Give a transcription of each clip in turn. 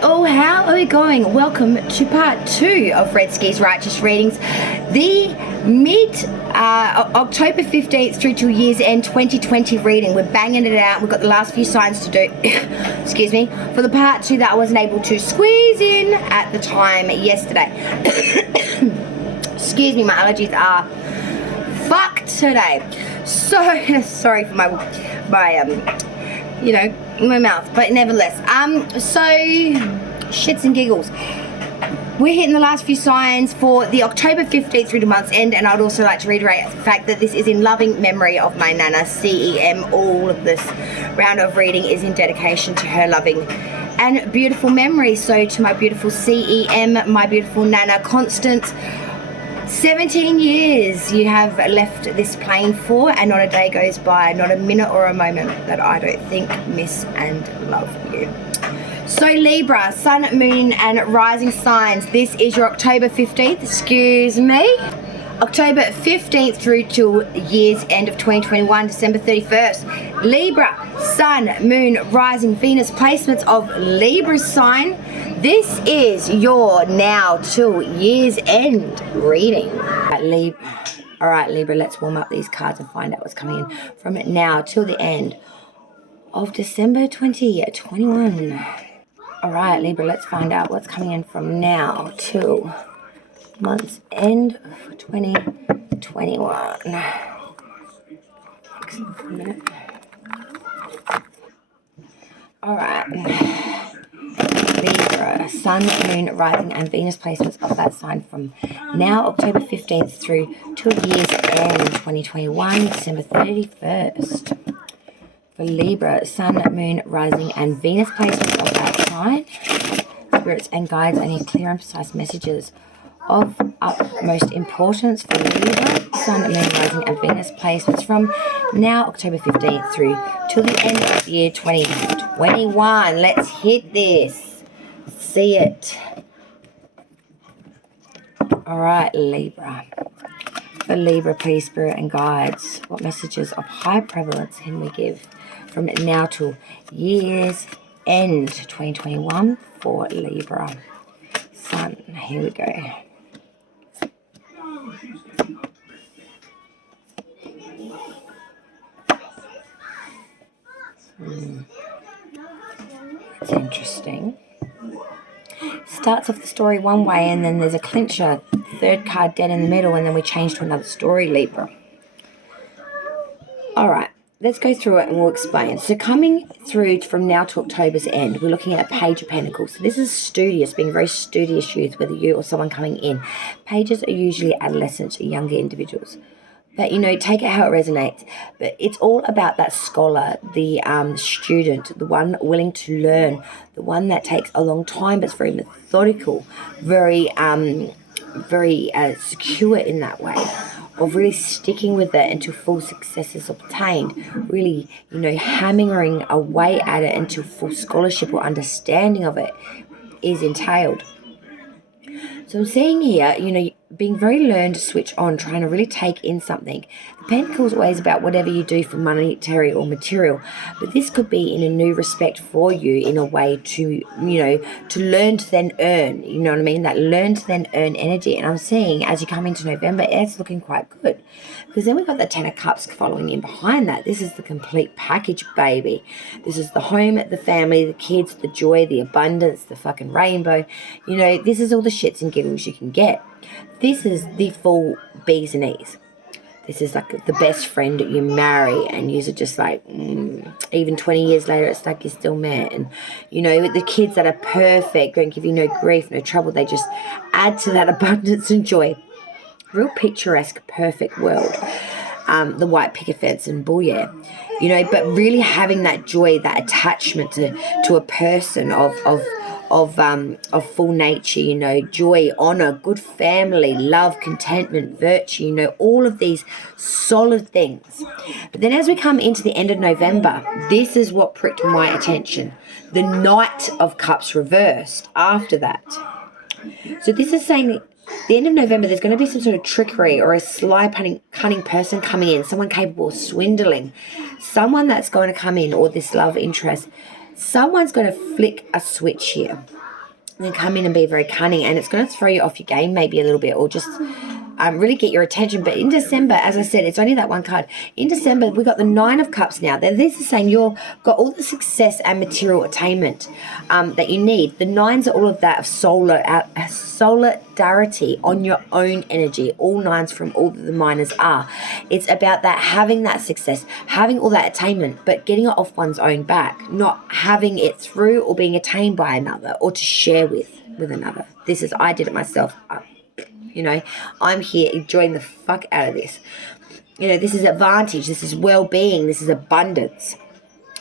Hi all, how are we going? Welcome to part 2 of Red Ski's Righteous Readings. The October 15th through to year's end 2020 reading. We're banging it out. We've got the last few signs to do, excuse me, for the part 2 that I wasn't able to squeeze in at the time yesterday. Excuse me, my allergies are fucked today. So, sorry for my mouth, but nevertheless, so shits and giggles, we're hitting the last few signs for the October 15th through to month's end, and I'd also like to reiterate the fact that this is in loving memory of my Nana, CEM. All of this round of reading is in dedication to her loving and beautiful memory. So to my beautiful CEM, my beautiful Nana Constance, 17 years you have left this plane for, and not a day goes by, not a minute or a moment that I don't think, miss and love you. So Libra, Sun, Moon and Rising signs, this is your October 15th, October 15th through to year's end of 2021, December 31st. Libra, Sun, Moon, Rising, Venus placements of Libra sign. This is your now till year's end reading. All right, Libra, let's warm up these cards and find out what's coming in from now till the end of December 2021. All right, Libra, let's find out what's coming in from now till month's end of 2021. All right. Libra, Sun, Moon, Rising and Venus placements of that sign from now October 15th through to year's end 2021, December 31st. For Libra, Sun, Moon, Rising and Venus placements of that sign. Spirits and guides, I need clear and precise messages of utmost importance for Libra, Sun, Moon, Rising and Venus placements from now October 15th through to the end of the year 2021. Let's hit this. See it. All right, Libra. For Libra, please, Spirit and guides, what messages of high prevalence can we give from now till year's end 2021 for Libra? Sun, here we go. It's interesting. Starts off the story one way and then there's a clincher, third card dead in the middle, and then we change to another story, Libra. Alright, let's go through it and we'll explain. So coming through from now to October's end, we're looking at a Page of Pentacles. So this is studious, being very studious youth, whether you or someone coming in. Pages are usually adolescents or younger individuals. But, take it how it resonates. But it's all about that scholar, the student, the one willing to learn, the one that takes a long time but it's very methodical, very secure in that way, of really sticking with it until full success is obtained, really, hammering away at it until full scholarship or understanding of it is entailed. So I'm seeing here, being very learned to switch on, trying to really take in something. The Pentacle is always about whatever you do for monetary or material, but this could be in a new respect for you, in a way to, to learn to then earn, you know what I mean? That learn to then earn energy. And I'm seeing as you come into November, it's looking quite good. Because then we've got the Ten of Cups following in behind that. This is the complete package, baby. This is the home, the family, the kids, the joy, the abundance, the fucking rainbow. This is all the shits and giggles you can get. This is the full B's and E's. This is like the best friend that you marry and you're just like, even 20 years later, it's like you're still met. And, the kids that are perfect, don't give you no grief, no trouble. They just add to that abundance and joy. Real picturesque, perfect world. The white picket fence and bull, yeah. But really having that joy, that attachment to a person of full nature, joy, honor, good family, love, contentment, virtue, all of these solid things. But then as we come into the end of November, this is what pricked my attention. The Knight of Cups reversed after that. So this is saying that the end of November, there's going to be some sort of trickery or a sly, cunning person coming in, someone capable of swindling, someone that's going to come in, or this love interest. Someone's going to flick a switch here. then come in and be very cunning, and it's going to throw you off your game maybe a little bit, or just really get your attention. But in December, as I said, it's only that one card. In December, we got the Nine of Cups now. This is saying you've got all the success and material attainment that you need. The nines are all of that of solidarity on your own energy. All nines from all that the minors are. It's about that, having that success, having all that attainment, but getting it off one's own back, not having it through or being attained by another or to share with another. This is, I did it myself. You know, I'm here enjoying the fuck out of this. You know, this is advantage, this is well-being, this is abundance,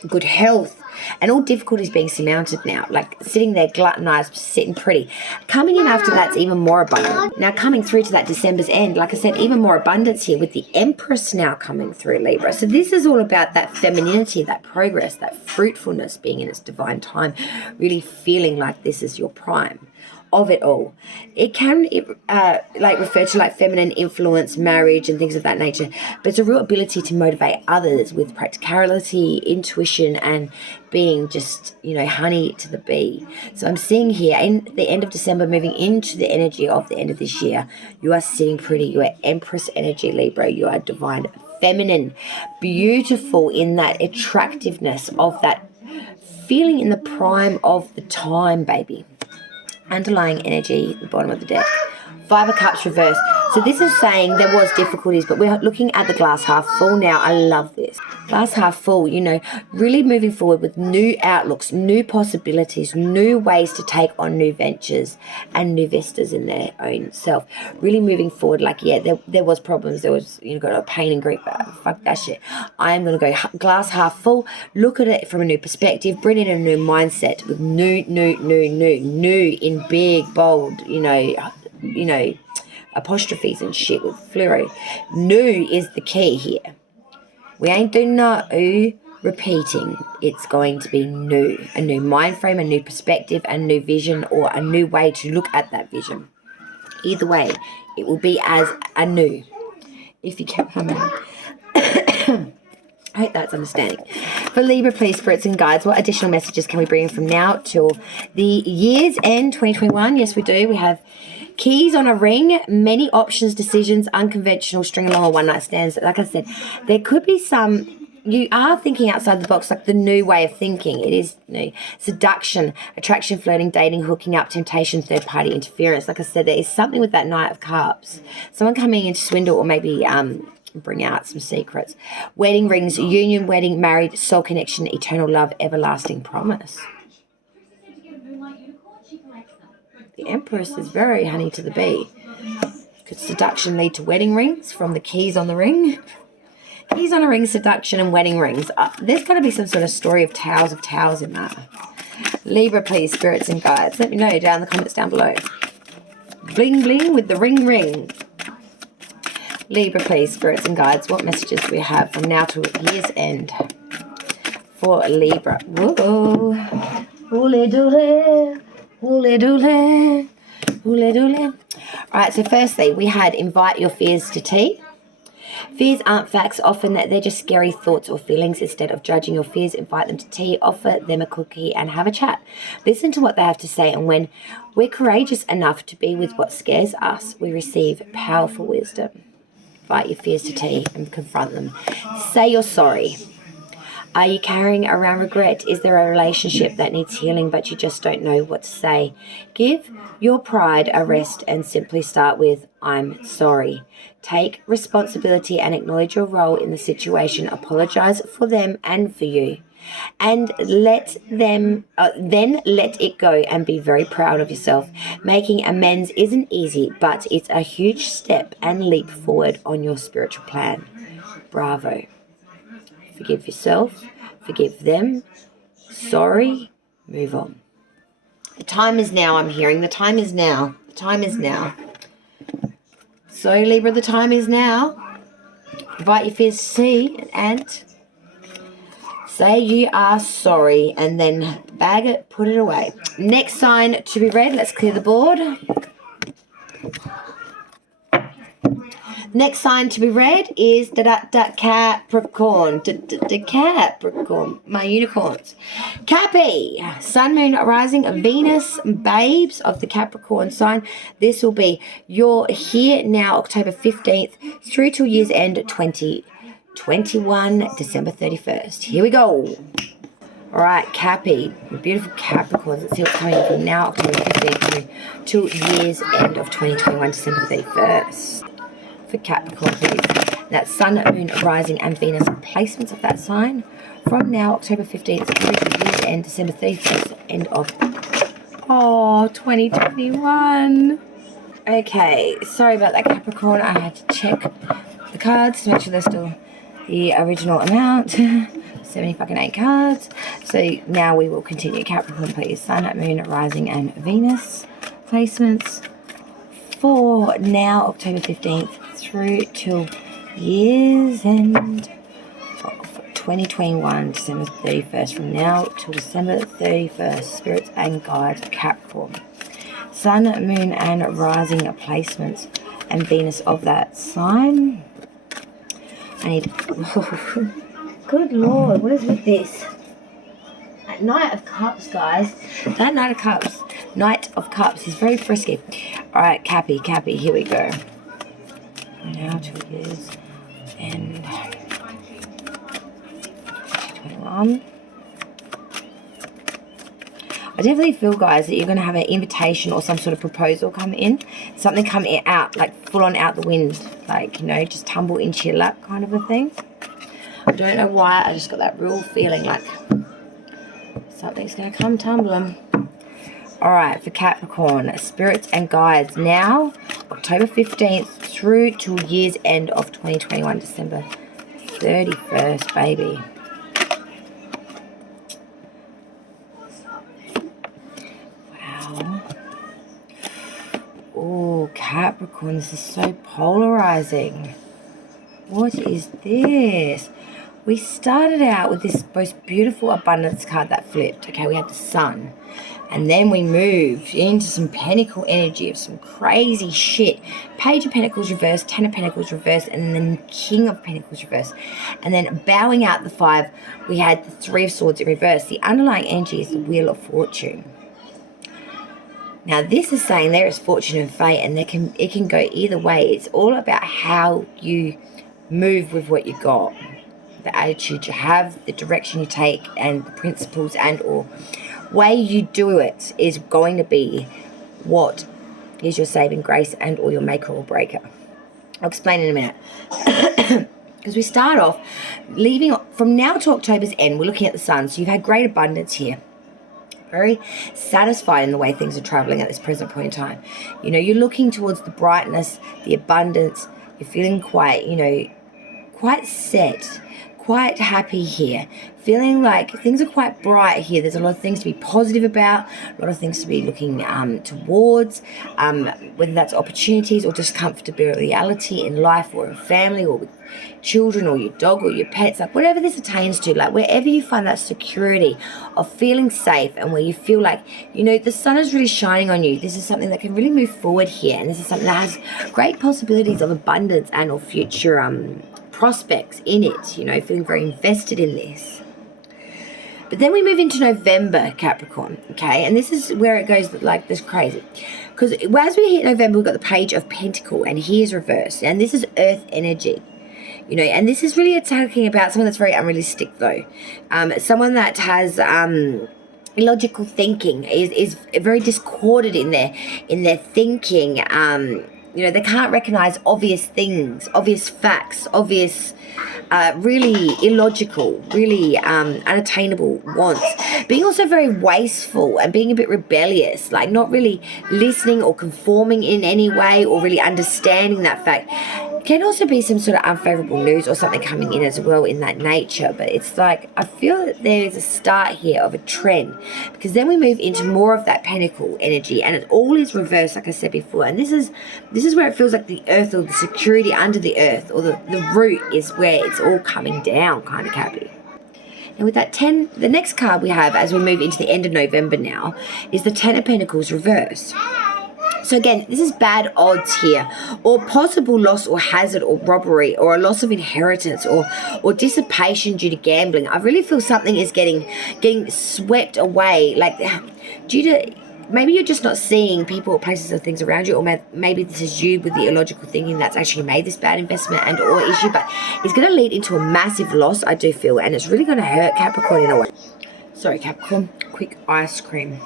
good health, and all difficulties being surmounted now. Like sitting there gluttonized, sitting pretty. Coming in after that's even more abundant. Now coming through to that December's end, like I said, even more abundance here with the Empress now coming through, Libra. So this is all about that femininity, that progress, that fruitfulness, being in its divine time, really feeling like this is your prime of it all. It can refer to like feminine influence, marriage and things of that nature, but it's a real ability to motivate others with practicality, intuition, and being just, you know, honey to the bee. So I'm seeing here in the end of December, moving into the energy of the end of this year, you are sitting pretty. You are Empress energy, Libra. You are divine feminine, beautiful in that attractiveness of that feeling in the prime of the time, baby. Underlying energy at the bottom of the deck. Five of Cups reversed. So this is saying there was difficulties, but we're looking at the glass half full now. I love this. Glass half full, you know, really moving forward with new outlooks, new possibilities, new ways to take on new ventures and new vistas in their own self. Really moving forward, like, yeah, there was problems. There was, you know, got a pain and grief. Fuck that shit. I am going to go glass half full, look at it from a new perspective, bring in a new mindset with new in big, bold, you know, apostrophes and shit with fluoro. New is the key here. We ain't doing no repeating. It's going to be new. A new mind frame, a new perspective, a new vision, or a new way to look at that vision. Either way, it will be as a new. If you kept humming. I hope that's understanding. For Libra, please, spirits and guides, what additional messages can we bring from now till the year's end, 2021? Yes, we do. We have keys on a ring, many options, decisions, unconventional, string along or one-night stands. Like I said, there could be some, you are thinking outside the box, like the new way of thinking. It is new. Seduction, attraction, flirting, dating, hooking up, temptation, third-party interference. Like I said, there is something with that Knight of Cups. Someone coming in to swindle or maybe bring out some secrets. Wedding rings, union, wedding, married, soul connection, eternal love, everlasting promise. The Empress is very honey to the bee. Could seduction lead to wedding rings from the keys on the ring? Keys on a ring, seduction, and wedding rings. There's got to be some sort of story of towers in that. Libra, please, spirits and guides. Let me know down in the comments down below. Bling, bling with the ring. Libra, please, spirits and guides. What messages do we have from now to year's end for Libra? Whoa. Hule dule. Hule dule. Hule dule. All right, so firstly, we had invite your fears to tea. Fears aren't facts. Often they're just scary thoughts or feelings. Instead of judging your fears, invite them to tea, offer them a cookie and have a chat. Listen to what they have to say, and when we're courageous enough to be with what scares us, we receive powerful wisdom. Invite your fears to tea and confront them. Say you're sorry. Are you carrying around regret? Is there a relationship that needs healing but you just don't know what to say? Give your pride a rest and simply start with, I'm sorry. Take responsibility and acknowledge your role in the situation. Apologize for them and for you. And let them, then let it go and be very proud of yourself. Making amends isn't easy, but it's a huge step and leap forward on your spiritual plan. Bravo. Forgive yourself, forgive them, sorry, move on. The time is now, I'm hearing. The time is now. The time is now. So, Libra, the time is now. Invite your fears to tea and say you are sorry and then bag it, put it away. Next sign to be read. Let's clear the board. Next sign to be read is Capricorn. Capricorn, my unicorns. Cappy, Sun, Moon, Rising, Venus, babes of the Capricorn sign. This will be your here now, October 15th through till year's end 2021, December 31st. Here we go. All right, Cappy, beautiful Capricorns. Let's see what's coming from now, October 15th through till year's end of 2021, December 31st. For Capricorn, please. That's Sun, Moon, Rising, and Venus placements of that sign from now, October 15th through to year's end, December 31st, end of 2021. Okay, sorry about that, Capricorn. I had to check the cards to make sure they're still the original amount. 70 fucking 8 cards. So now we will continue. Capricorn, please. Sun, Moon, Rising, and Venus placements for now, October 15th through till year's end of 2021, December 31st. From now till December 31st, spirits and guides, Capricorn. Sun, Moon, and Rising placements and Venus of that sign. I need... Good Lord, what is with this? Knight of Cups, guys. That Knight of Cups is very frisky. Alright, Cappy, here we go. Now 2 years and 2021. I definitely feel, guys, that you're going to have an invitation or some sort of proposal come in. Something coming out, like full on out the wind. Like, you know, just tumble into your lap kind of a thing. I don't know why, I just got that real feeling like something's going to come tumbling. Alright, for Capricorn, spirits and guides now, October 15th through to year's end of 2021, December 31st, baby. Wow. Oh, Capricorn, this is so polarizing. What is this? We started out with this most beautiful abundance card that flipped. Okay, we had the Sun. And then we moved into some Pentacle energy of some crazy shit. Page of Pentacles reversed, Ten of Pentacles reversed, and then King of Pentacles reversed. And then bowing out the 5, we had the 3 of Swords in reverse. The underlying energy is the Wheel of Fortune. Now this is saying there is fortune and fate, and it can go either way. It's all about how you move with what you got. The attitude you have, the direction you take, and the principles and or way you do it is going to be what is your saving grace and or your maker or breaker. I'll explain in a minute. Because we start off leaving from now to October's end, we're looking at the Sun. So you've had great abundance here. Very satisfied in the way things are traveling at this present point in time. You know, you're looking towards the brightness, the abundance. You're feeling quite, you know, quite set, quite happy here, feeling like things are quite bright here. There's a lot of things to be positive about, a lot of things to be looking towards, whether that's opportunities or just comfortability in life or in family or with children or your dog or your pets, like whatever this attains to, like wherever you find that security of feeling safe and where you feel like, you know, the sun is really shining on you. This is something that can really move forward here, and this is something that has great possibilities of abundance and or future prospects in it, you know, feeling very invested in this. But then we move into November, Capricorn, okay? And this is where it goes like this crazy. Because as we hit November, we've got the Page of Pentacle, and here's reversed. And this is Earth energy, you know, and this is really talking about someone that's very unrealistic, though. Someone that has illogical thinking, is very discordant in their thinking. You know, they can't recognize obvious things, obvious facts, obvious, really illogical, really unattainable wants. Being also very wasteful and being a bit rebellious, like not really listening or conforming in any way or really understanding that fact. Can also be some sort of unfavorable news or something coming in as well in that nature. But it's like, I feel that there is a start here of a trend, because then we move into more of that Pentacle energy, and it all is reversed, like I said before. And this is where it feels like the earth, or the security under the earth, or the root is where it's all coming down, kind of, Cappy. And with that 10, the next card we have as we move into the end of November now is the Ten of Pentacles reversed. So again, this is bad odds here, or possible loss or hazard or robbery or a loss of inheritance or dissipation due to gambling. I really feel something is getting swept away, like due to, maybe you're just not seeing people or places or things around you, or maybe this is you with the illogical thinking that's actually made this bad investment and or issue, but it's going to lead into a massive loss, I do feel, and it's really going to hurt Capricorn in a way. Sorry, Capricorn, quick ice cream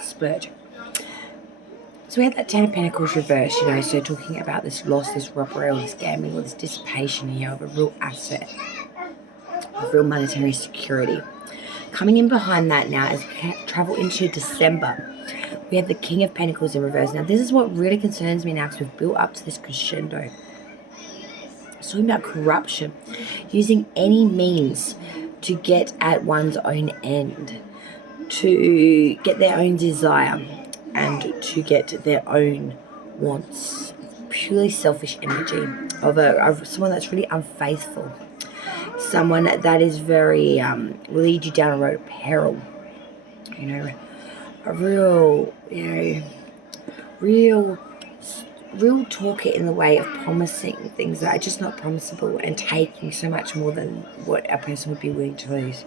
splurge. So we had that Ten of Pentacles reverse, you know, so talking about this loss, this robbery, or this gambling, or this dissipation here of a real asset, of real monetary security. Coming in behind that now as we travel into December, we have the King of Pentacles in reverse. Now this is what really concerns me now, because we've built up to this crescendo. It's talking about corruption, using any means to get at one's own end, to get their own desire, and to get their own wants. Purely selfish energy of someone that's really unfaithful. Someone that is very, will lead you down a road of peril. You know, a real, you know, real talker in the way of promising things that are just not promisable and taking so much more than what a person would be willing to lose.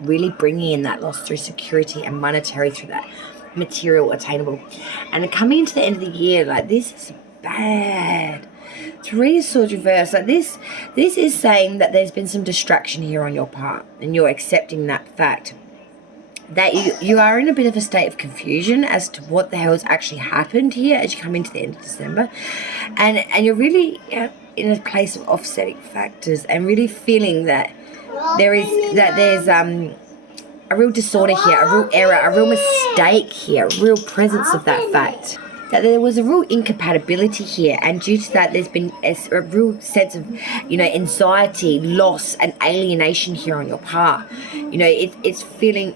Really bringing in that loss through security and monetary, through that material attainable. And coming into the end of the year, like, this is bad. Three of Swords reverse, like this is saying that there's been some distraction here on your part, and you're accepting that fact that you are in a bit of a state of confusion as to what the hell has actually happened here as you come into the end of December, and you're really in a place of offsetting factors, and really feeling that there's a real disorder here, a real error, a real mistake here, a real presence of that fact. That there was a real incompatibility here, and due to that there's been a real sense of, you know, anxiety, loss and alienation here on your part. You know, it's feeling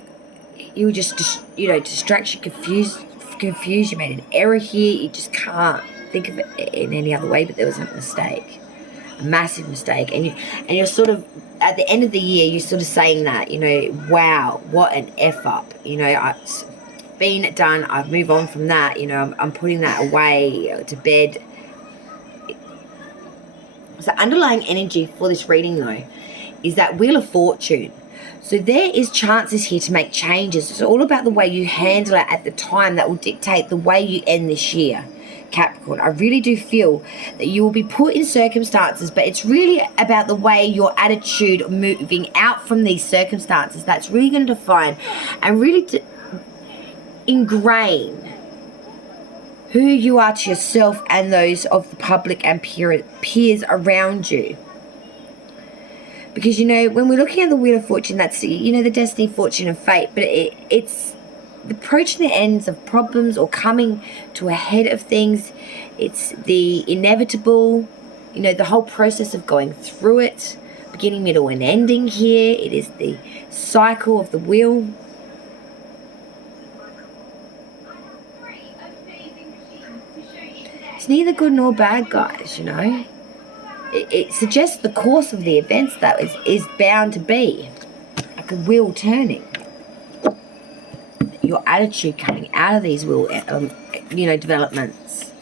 you just, you know, distraction, confused, you made an error here, you just can't think of it in any other way, but there was a mistake. A massive mistake, and you're sort of at the end of the year, you're sort of saying that, you know, wow, what an F up, you know, it's been done, I've moved on from that, you know, I'm putting that away to bed. So underlying energy for this reading though is that Wheel of Fortune. So there is chances here to make changes. It's all about the way you handle it at the time that will dictate the way you end this year, Capricorn. I really do feel that you will be put in circumstances, but it's really about the way your attitude moving out from these circumstances that's really going to define and really ingrain who you are to yourself and those of the public and peers around you. Because, you know, when we're looking at the Wheel of Fortune, that's, you know, the destiny, fortune and fate, but it's approaching the ends of problems or coming to a head of things. It's the inevitable, you know, the whole process of going through it, beginning, middle and ending here. It is the cycle of the wheel. It's neither good nor bad, guys, you know. It suggests the course of the events that is bound to be like a wheel turning. Your attitude coming out of these wheel, you know, developments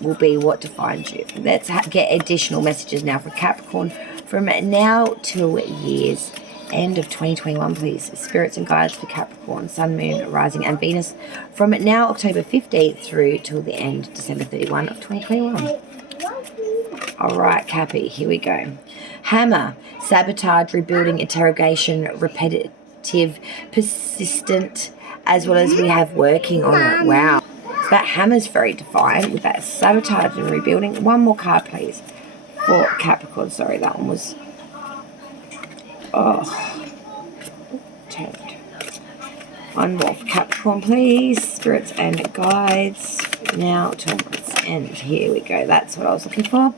will be what defines you. Let's get additional messages now for Capricorn from now till year's end of 2021, please. Spirits and guides for Capricorn, Sun, Moon, Rising and Venus from now October 15th through till the end December 31 of 2021. All right, Cappy, here we go. Hammer, sabotage, rebuilding, interrogation, repetitive, persistent, as well as we have working on it. Wow. So that hammer's very defined with that sabotage and rebuilding. One more card, please, for Capricorn. Sorry, that one was... Oh. Turned. One more for Capricorn, please. Spirits and guides. Now till its end. Here we go. That's what I was looking for.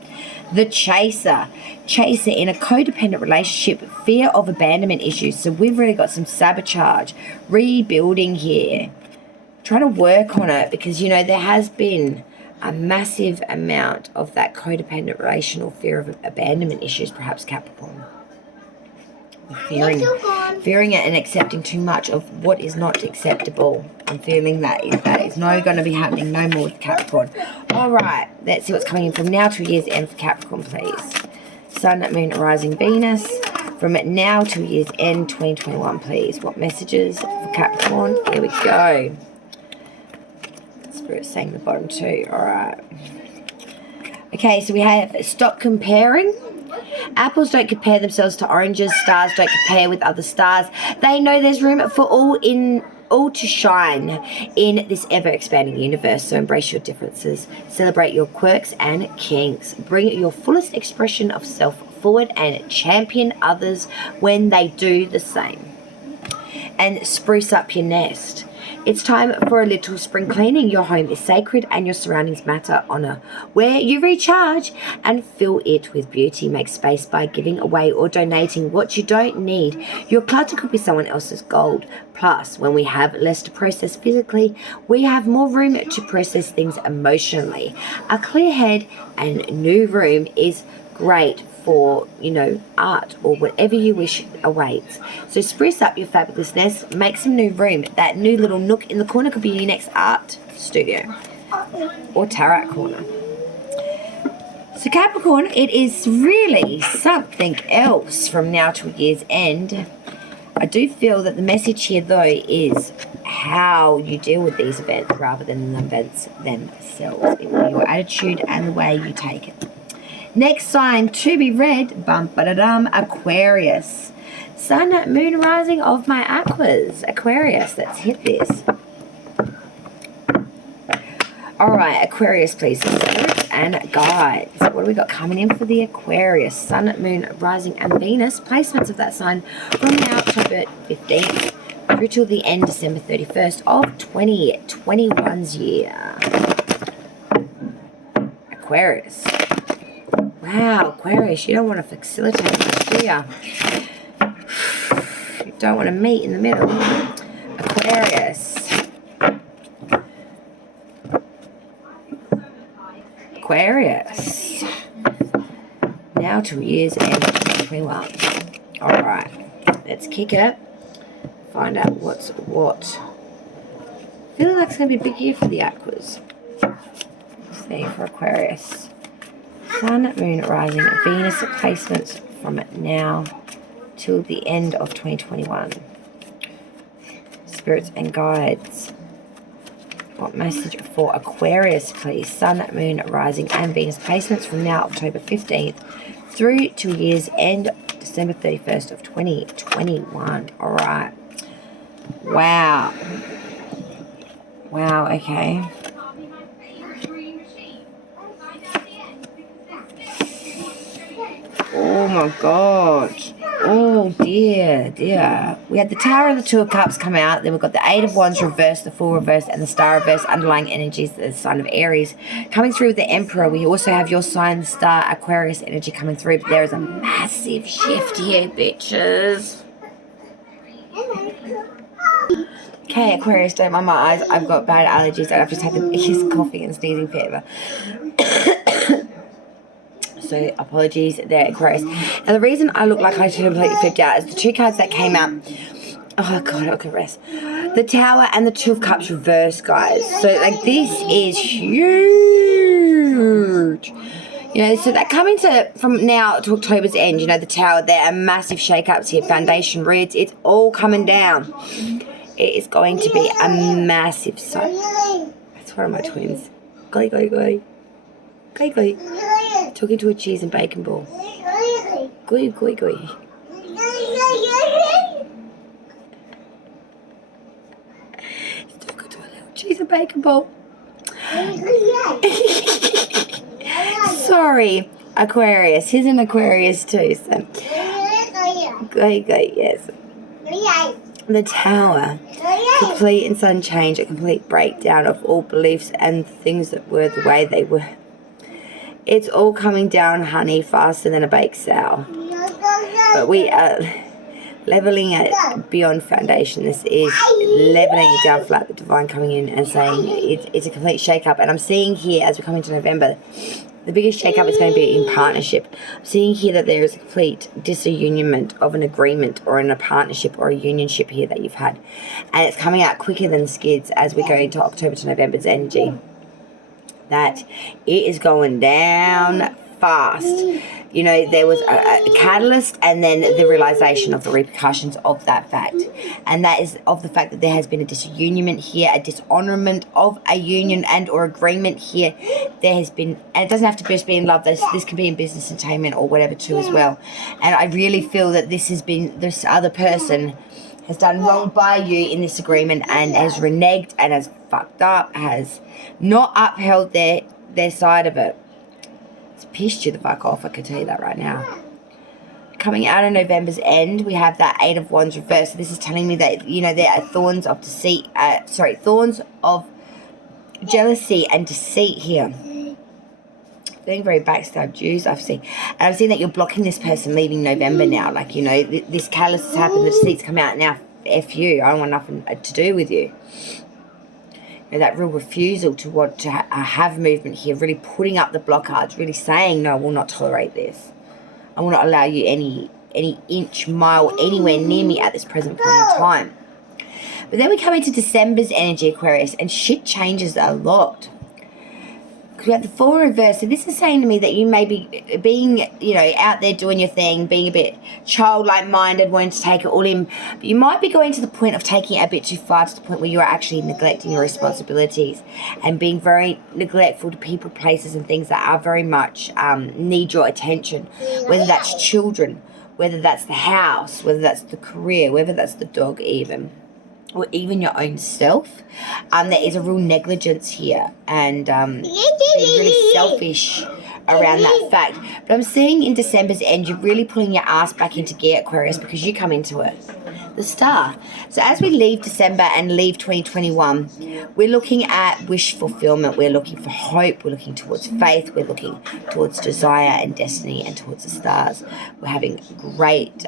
The Chaser. Chaser in a codependent relationship, fear of abandonment issues. So we've really got some sabotage, rebuilding here. Trying to work on it because, you know, there has been a massive amount of that codependent relational fear of abandonment issues, perhaps Capricorn. Fearing it and accepting too much of what is not acceptable. I'm feeling that is not going to be happening no more with Capricorn. All right, let's see what's coming in from now to year's end for Capricorn, please. Sun, Moon, Rising, Venus. From now to year's end, 2021, please. What messages for Capricorn? Here we go. Spirit's saying the bottom too. All right. Okay, so we have stop comparing. Apples don't compare themselves to oranges. Stars don't compare with other stars. They know there's room for all to shine in this ever-expanding universe. So embrace your differences. Celebrate your quirks and kinks. Bring your fullest expression of self forward and champion others when they do the same. And spruce up your nest. It's time for a little spring cleaning. Your home is sacred and your surroundings matter. Honor where you recharge and fill it with beauty. Make space by giving away or donating what you don't need. Your clutter could be someone else's gold. Plus, when we have less to process physically, we have more room to process things emotionally. A clear head and new room is great for, art or whatever you wish awaits. So spruce up your fabulousness, make some new room. That new little nook in the corner could be your next art studio or tarot corner. So Capricorn, it is really something else from now to year's end. I do feel that the message here though is how you deal with these events rather than the events themselves. It will be your attitude and the way you take it. Next sign to be read, Aquarius. Sun, Moon, Rising of my Aquas. Aquarius, let's hit this. All right, Aquarius, please. Spirits and guides. What do we got coming in for the Aquarius? Sun, Moon, Rising, and Venus. Placements of that sign from now October 15th through till the end, December 31st of 2021's year. Aquarius. Wow, Aquarius, you don't want to facilitate much, do you? You don't want to meet in the middle. Aquarius. Aquarius. Now to year's end 2021. Alright, let's kick it. Find out what's what. I feel like it's going to be a big year for the Aquas. Let's see, for Aquarius. Sun, Moon, Rising, Venus placements from now till the end of 2021. Spirits and guides. What message for Aquarius, please? Sun, Moon, Rising, and Venus placements from now October 15th through to year's end, December 31st of 2021. All right. Wow. Wow, okay. Oh my God. Oh dear. We had the Tower of the Two of Cups come out. Then we've got the Eight of Wands reversed, the Fool reversed, and the Star reversed. Underlying energies, the sign of Aries. Coming through with the Emperor. We also have your sign, the Star, Aquarius energy coming through. But there is a massive shift here, bitches. Okay, Aquarius, don't mind my eyes. I've got bad allergies and I've just had the biggest coughing and sneezing fit ever. So apologies there, Aquarius. Now the reason I look like I completely flipped out is the two cards that came out. Oh God, I could rest. The Tower and the Two of Cups reversed, guys. So like this is huge. So that coming to from now to October's end, the Tower, there are massive shake-ups here, foundation roots, it's all coming down. It is going to be a massive sight. That's one of my twins. Glee, glee, glee. Glee, glee. Talking to a cheese and bacon ball. Glee, glee, glee. Talking to a little cheese and bacon ball. Sorry, Aquarius. He's an Aquarius too, so. Glee, glee, yes. The Tower. Complete and sudden change, a complete breakdown of all beliefs and things that were the way they were. It's all coming down, honey, faster than a baked sour. But we are leveling it beyond foundation. This is leveling it down flat, the divine coming in and saying it's a complete shake-up. And I'm seeing here, as we come into November, The biggest shake-up is going to be in partnership. I'm seeing here that there is a complete disunionment of an agreement or in a partnership or a unionship here that you've had. And it's coming out quicker than skids as we go into October to November's energy. That it is going down fast. You know, there was a catalyst and then the realization of the repercussions of that fact. And that is of the fact that there has been a disunionment here, a dishonorment of a union and or agreement here. There has been, and it doesn't have to just be in love, this can be in business, entertainment or whatever too as well. And I really feel that this other person has done wrong by you in this agreement and has reneged and has fucked up, has not upheld their side of it. It's pissed you the fuck off, I can tell you that right now. Coming out of November's end, we have that 8 of Wands reversed. So this is telling me that, you know, there are thorns of deceit, thorns of jealousy and deceit here. Feeling very backstabbed, Jews, I've seen. And I've seen that you're blocking this person leaving November now. Like, you know, this catalyst has happened, the deceit's come out now. F you, I don't want nothing to do with you. You know, that real refusal to want to have movement here, really putting up the blockards, really saying, no, I will not tolerate this. I will not allow you any inch, mile, anywhere near me at this present point in time. But then we come into December's energy, Aquarius, and shit changes a lot. Because we have the 4 reverse. So this is saying to me that you may be being, you know, out there doing your thing, being a bit childlike minded, wanting to take it all in. But you might be going to the point of taking it a bit too far, to the point where you are actually neglecting your responsibilities and being very neglectful to people, places and things that are very much need your attention. Whether that's children, whether that's the house, whether that's the career, whether that's the dog even. Or even your own self. There is a real negligence here and being really selfish around that fact. But I'm seeing in December's end, you're really pulling your ass back into gear, Aquarius, because you come into it. The Star. So as we leave December and leave 2021, we're looking at wish fulfillment. We're looking for hope. We're looking towards faith. We're looking towards desire and destiny and towards the stars. We're having great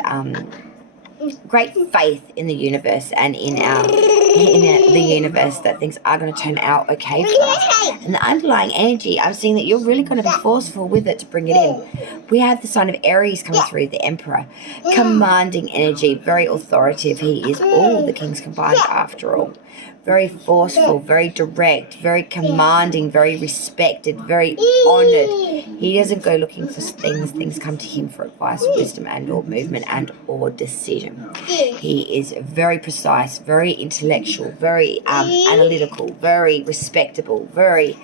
faith in the universe and in the universe that things are going to turn out okay for us. And the underlying energy, I'm seeing that you're really going to be forceful with it to bring it in. We have the sign of Aries coming through, the Emperor. Commanding energy, very authoritative. He is all the kings combined after all. Very forceful, very direct, very commanding, very respected, very honoured. He doesn't go looking for things. Things come to him for advice, wisdom and or movement and or decision. He is very precise, very intellectual, very analytical, very respectable, very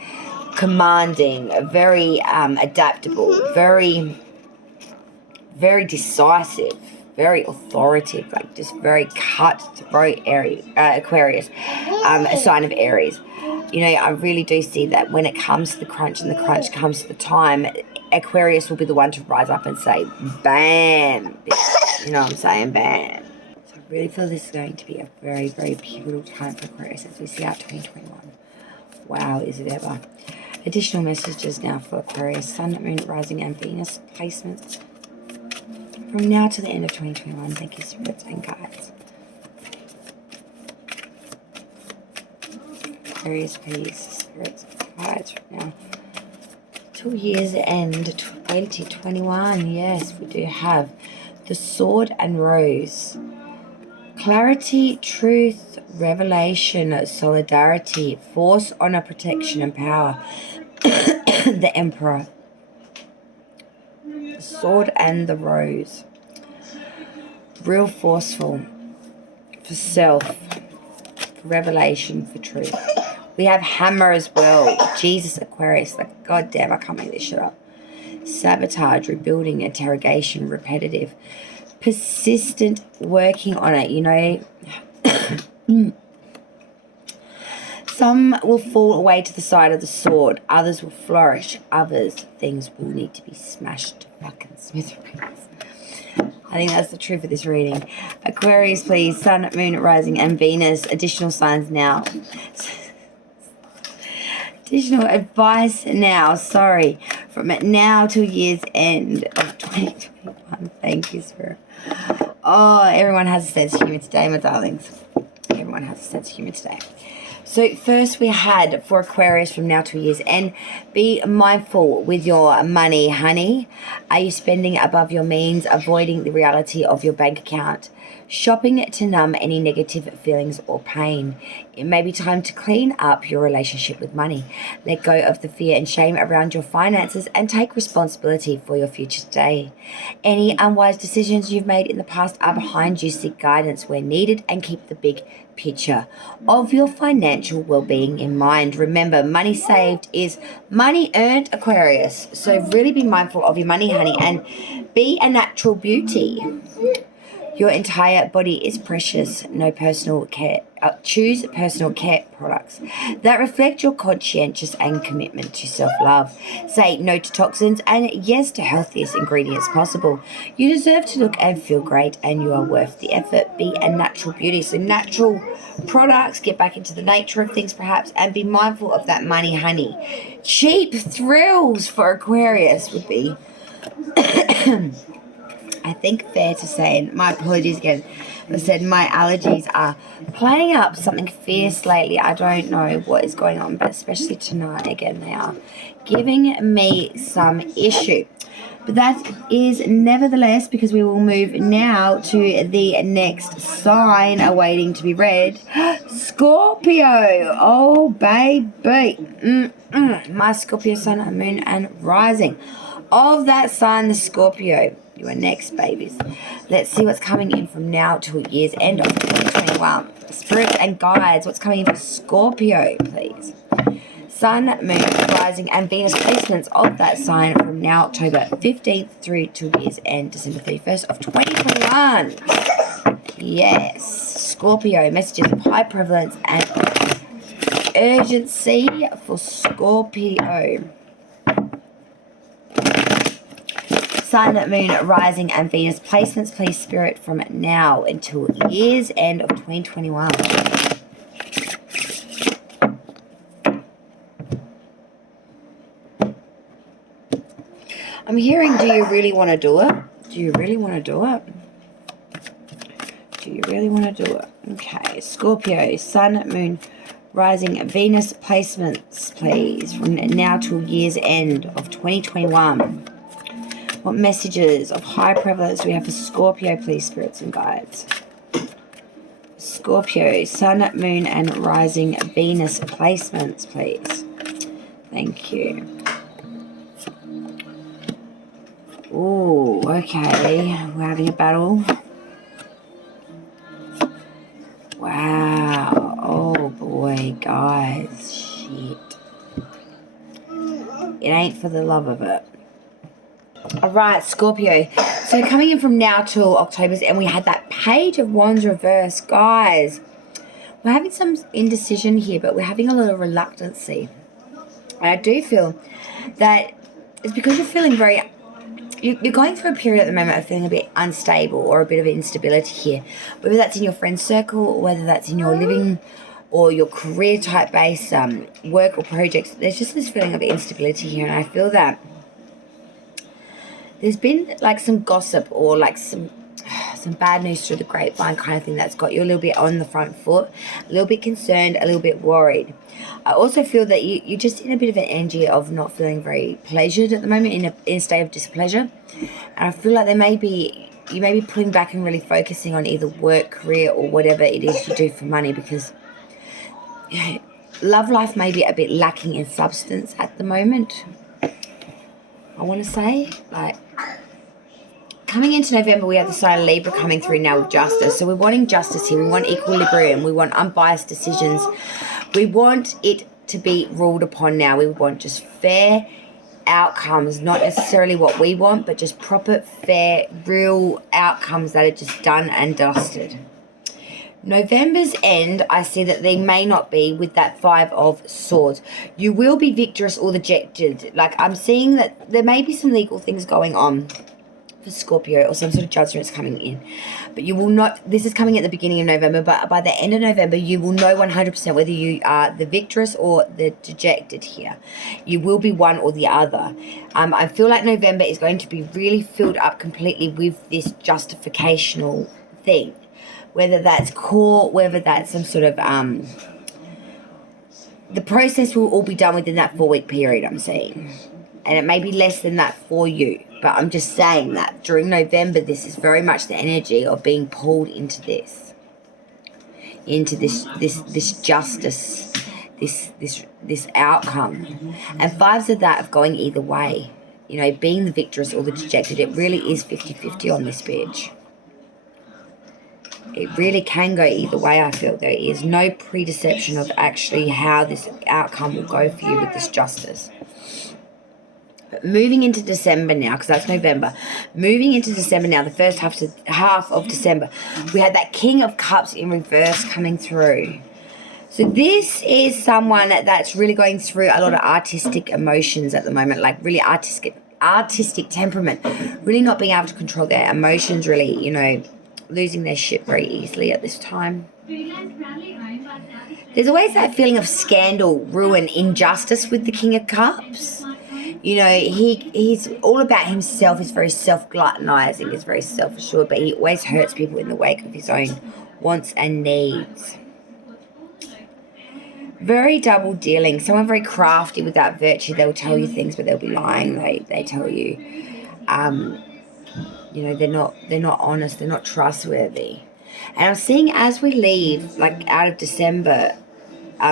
commanding, very adaptable, very decisive. Very authoritative, like just very cutthroat Aquarius, a sign of Aries. You know, I really do see that when it comes to the crunch and the crunch comes to the time, Aquarius will be the one to rise up and say, bam, you know what I'm saying, bam. So I really feel this is going to be a very, very pivotal time for Aquarius as we see out 2021. Wow, is it ever. Additional messages now for Aquarius, Sun, Moon, Rising and Venus placements. From now to the end of 2021, thank you, spirits and guides. Aquarius, please, spirits and guides from now till year's end, 2021. Yes, we do have the Sword and Rose. Clarity, truth, revelation, solidarity, force, honor, protection, and power. The Emperor. The Sword and the Rose. Real forceful for self, for revelation, for truth. We have Hammer as well. Jesus, Aquarius, like goddamn, I can't make this shit up. Sabotage, rebuilding, interrogation, repetitive, persistent, working on it, you know. Some will fall away to the side of the sword. Others will flourish. Others, things will need to be smashed to fucking smithereens. I think that's the truth of this reading. Aquarius, please. Sun, Moon, Rising, and Venus. Additional signs now. Additional advice now. Sorry. From now till year's end of 2021. Thank you, Spirit. Oh, everyone has a sense of humour today, my darlings. Everyone has a sense of humour today. So first we had for Aquarius from now to year's end, be mindful with your money, honey. Are you spending above your means, avoiding the reality of your bank account? Shopping to numb any negative feelings or pain. It may be time to clean up your relationship with money. Let go of the fear and shame around your finances and take responsibility for your future today. Any unwise decisions you've made in the past are behind you. Seek guidance where needed and keep the big picture of your financial well-being in mind. Remember, money saved is money earned, Aquarius. So really be mindful of your money, honey, and be a natural beauty. Your entire body is precious. No personal care. Choose personal care products that reflect your conscientious and commitment to self-love. Say no to toxins and yes to healthiest ingredients possible. You deserve to look and feel great, and you are worth the effort. Be a natural beauty. So natural products, get back into the nature of things perhaps, and be mindful of that money, honey. Cheap thrills for Aquarius would be I think fair to say, and my apologies again, I said my allergies are playing up something fierce lately. I don't know what is going on, but especially tonight, again, they are giving me some issue. But that is nevertheless, because we will move now to the next sign awaiting to be read. Scorpio. Oh, baby. My Scorpio sun, moon, and rising. Of that sign, the Scorpio. You are next, babies. Let's see what's coming in from now till year's end of 2021. Spirits and guides, what's coming in for Scorpio, please? Sun, moon, rising, and Venus placements of that sign from now October 15th through to year's end, December 31st of 2021. Yes, Scorpio, messages of high prevalence and urgency for Scorpio. Sun, moon, rising, and Venus placements, please, Spirit, from now until year's end of 2021. I'm hearing, do you really want to do it? Do you really want to do it? Do you really want to do it? Okay, Scorpio, Sun, moon, rising, Venus placements, please, from now till year's end of 2021. What messages of high prevalence do we have for Scorpio, please, spirits and guides? Scorpio, Sun, moon, and rising, Venus placements, please. Thank you. Ooh, okay. We're having a battle. Wow. Oh, boy, guys. Shit. It ain't for the love of it. All right, Scorpio. So coming in from now till October's, and we had that Page of Wands reverse. Guys, we're having some indecision here, but we're having a little reluctancy. And I do feel that it's because you're feeling very... You're going through a period at the moment of feeling a bit unstable or a bit of instability here. Whether that's in your friend circle or whether that's in your living or your career type based work or projects. There's just this feeling of instability here, and I feel that there's been like some gossip or like some bad news through the grapevine kind of thing that's got you a little bit on the front foot, a little bit concerned, a little bit worried. I also feel that you're just in a bit of an energy of not feeling very pleasured at the moment, in a state of displeasure. And I feel like you may be pulling back and really focusing on either work, career, or whatever it is you do for money, because love life may be a bit lacking in substance at the moment. I want to say, like, coming into November, we have the sign of Libra coming through now with justice. So we're wanting justice here. We want equilibrium. We want unbiased decisions. We want it to be ruled upon now. We want just fair outcomes, not necessarily what we want, but just proper, fair, real outcomes that are just done and dusted. November's end, I see that they may not be with that Five of Swords. You will be victorious or dejected. Like, I'm seeing that there may be some legal things going on for Scorpio, or some sort of judgment is coming in. But you will not, this is coming at the beginning of November, but by the end of November, you will know 100% whether you are the victorious or the dejected here. You will be one or the other. I feel like November is going to be really filled up completely with this justificational thing. Whether that's court, whether that's some sort of the process will all be done within that 4-week period, I'm seeing. And it may be less than that for you. But I'm just saying that during November, this is very much the energy of being pulled into this. Into this justice, this outcome. And 5s of that of going either way. You know, being the victorious or the dejected. It really is 50-50 on this bitch. It really can go either way, I feel. There is no predeception of actually how this outcome will go for you with this justice. But moving into December now, because that's November. Moving into December now, the first half of December, we had that King of Cups in reverse coming through. So this is someone that's really going through a lot of artistic emotions at the moment, like really artistic temperament, really not being able to control their emotions, really, you know, losing their shit very easily at this time. There's always that feeling of scandal, ruin, injustice with the King of Cups. You know, he's all about himself. He's very self-gluttonizing. He's very self-assured, but he always hurts people in the wake of his own wants and needs. Very double dealing. Someone very crafty with that virtue. They'll tell you things, but they'll be lying. They tell you, you know, they're not honest. They're not trustworthy. And I'm seeing as we leave, like out of December,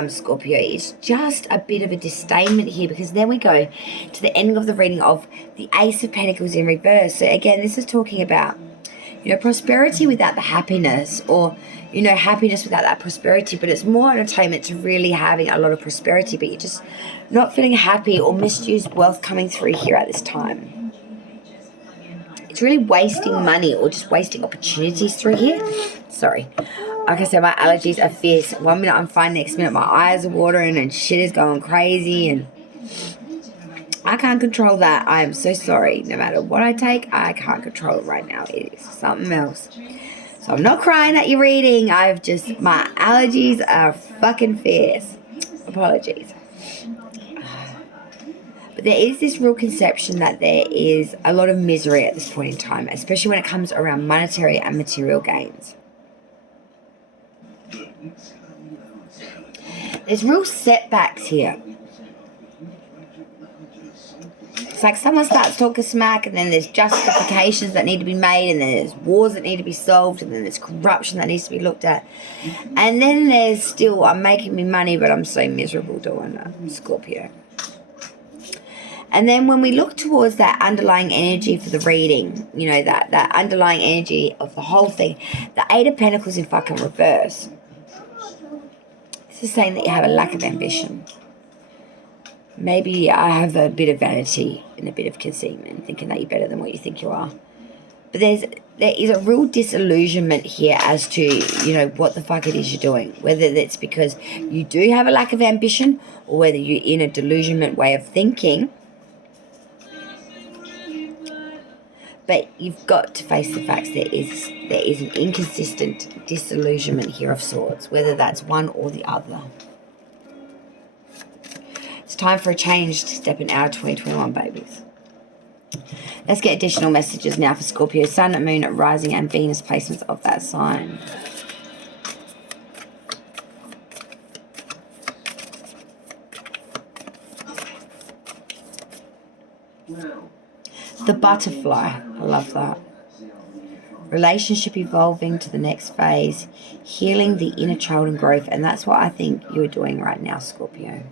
Scorpio, it's just a bit of a disdainment here, because then we go to the ending of the reading of the Ace of Pentacles in reverse. So again, this is talking about, you know, prosperity without the happiness, or, you know, happiness without that prosperity, but it's more an atonement to really having a lot of prosperity, but you're just not feeling happy, or misused wealth coming through here at this time. It's really wasting money or just wasting opportunities through here. Sorry. Like I said, my allergies are fierce. 1 minute I'm fine, next minute my eyes are watering and shit is going crazy, and I can't control that. I am so sorry. No matter what I take, I can't control it right now. It is something else. So I'm not crying at your reading. My allergies are fucking fierce. Apologies. But there is this real conception that there is a lot of misery at this point in time, especially when it comes around monetary and material gains. There's real setbacks here. It's like someone starts talking smack, and then there's justifications that need to be made, and then there's wars that need to be solved, and then there's corruption that needs to be looked at. And then there's still, I'm making me money, but I'm so miserable doing it, Scorpio. And then when we look towards that underlying energy for the reading, you know, that underlying energy of the whole thing, the Eight of Pentacles in fucking reverse. This is saying that you have a lack of ambition. Maybe I have a bit of vanity and a bit of conceit, thinking that you're better than what you think you are. But there is a real disillusionment here as to, you know, what the fuck it is you're doing. Whether that's because you do have a lack of ambition, or whether you're in a delusionment way of thinking. But you've got to face the facts. There is an inconsistent disillusionment here of sorts, whether that's one or the other. It's time for a change, stepping out of 2021, babies. Let's get additional messages now for Scorpio. Sun, Moon, Rising, and Venus placements of that sign. The butterfly. I love that. Relationship evolving to the next phase. Healing the inner child and growth. And that's what I think you're doing right now, Scorpio.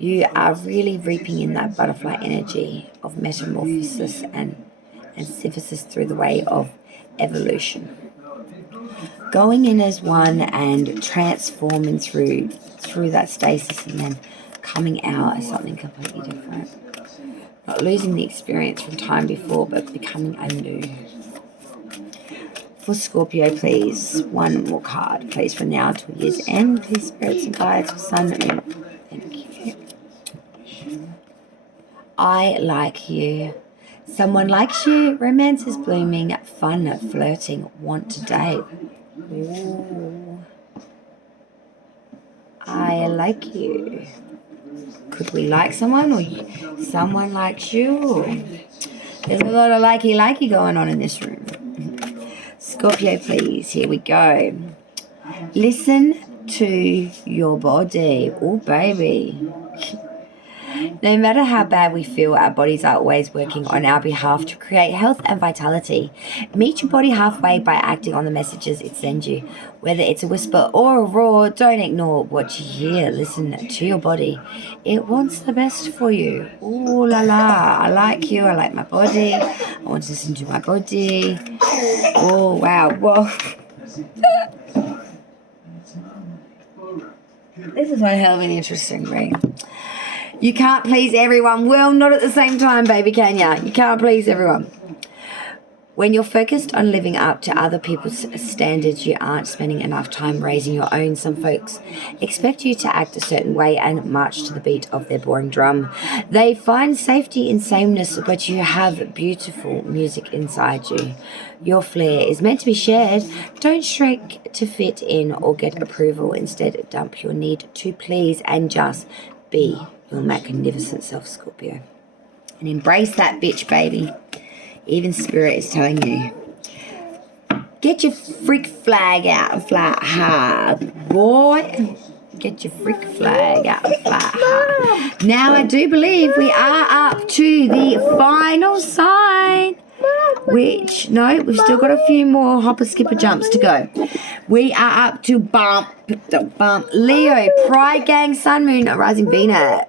You are really reaping in that butterfly energy of metamorphosis and synthesis through the way of evolution. Going in as one and transforming through that stasis, and then coming out as something completely different. Not losing the experience from time before, but becoming anew. For Scorpio, please, one more card, please, from now till year's end. Please, spirits and guides for Sun, Moon. Thank you. I like you. Someone likes you. Romance is blooming. Fun, flirting. Want to date. Ooh. I like you. Could we like someone, or someone likes you? There's a lot of likey going on in this room. Scorpio, please. Here we go. Listen to your body. Oh, baby. No matter how bad we feel, our bodies are always working on our behalf to create health and vitality. Meet your body halfway by acting on the messages it sends you. Whether it's a whisper or a roar, don't ignore what you hear. Listen to your body. It wants the best for you. Ooh la la, I like you, I like my body. I want to listen to my body. Oh, wow, whoa. This is one hell of an interesting read. You can't please everyone. Well, not at the same time, baby, can ya? You can't please everyone. When you're focused on living up to other people's standards, you aren't spending enough time raising your own. Some folks expect you to act a certain way and march to the beat of their boring drum. They find safety in sameness, but you have beautiful music inside you. Your flair is meant to be shared. Don't shrink to fit in or get approval. Instead, dump your need to please and just be your magnificent self, Scorpio. And embrace that bitch, baby. Even Spirit is telling you. Get your freak flag out and fly hard, boy. Get your freak flag out and fly hard. Now I do believe we are up to the final sign. Which, no, we've still got a few more hopper skipper jumps to go. We are up to bump, Leo, Pride Gang, Sun, Moon, Rising Venus.